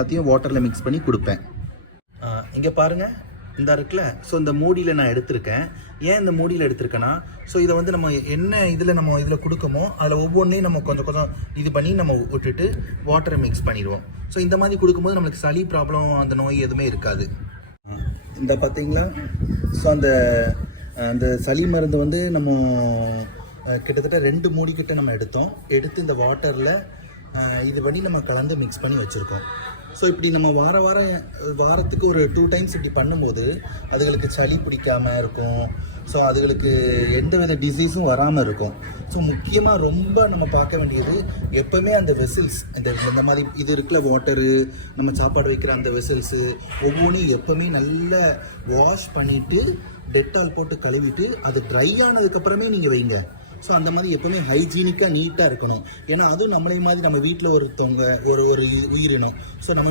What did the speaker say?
எல்லாத்தையும் வாட்டரில் மிக்ஸ் பண்ணி கொடுப்பேன். இங்கே பாருங்கள், இந்த இருக்குல்ல, ஸோ இந்த மூடியில் நான் எடுத்திருக்கேன். ஏன் இந்த மூடியில் எடுத்திருக்கேன்னா, ஸோ இதை வந்து நம்ம என்ன இதில் கொடுக்கமோ அதில் ஒவ்வொன்றையும் நம்ம கொஞ்சம் கொஞ்சம் இது பண்ணி நம்ம விட்டுட்டு வாட்டரை மிக்ஸ் பண்ணிடுவோம். ஸோ இந்த மாதிரி கொடுக்கும்போது நம்மளுக்கு சளி ப்ராப்ளம் அந்த நோய் எதுவுமே இருக்காது. இந்த பார்த்தீங்களா, ஸோ அந்த சளி மருந்து வந்து நம்ம கிட்டத்தட்ட 2 மூடி கிட்ட நம்ம எடுத்து இந்த வாட்டரில் இது பண்ணி நம்ம கலந்து மிக்ஸ் பண்ணி வச்சுருக்கோம். ஸோ இப்படி நம்ம வாரத்துக்கு ஒரு 2 டைம்ஸ் இப்படி பண்ணும்போது அதுகளுக்கு சளி பிடிக்காமல் இருக்கும். ஸோ அதுகளுக்கு எந்த வித டிசீஸும் வராமல் இருக்கும். ஸோ முக்கியமாக ரொம்ப நம்ம பார்க்க வேண்டியது எப்போவுமே அந்த வெசில்ஸ், இந்த மாதிரி இது இருக்குல்ல, வாட்டரு, நம்ம சாப்பாடு வைக்கிற அந்த வெசில்ஸு ஒவ்வொன்றையும் எப்போவுமே நல்லா வாஷ் பண்ணிவிட்டு டெட்டால் போட்டு கழுவிட்டு அது ட்ரை ஆனதுக்கப்புறமே நீங்கள் வைங்க. ஸோ அந்த மாதிரி எப்போவுமே ஹைஜீனிக்காக நீட்டாக இருக்கணும். ஏன்னா அதுவும் நம்மளே மாதிரி நம்ம வீட்டில் ஒருத்தவங்க ஒரு உயிரினம். ஸோ நம்ம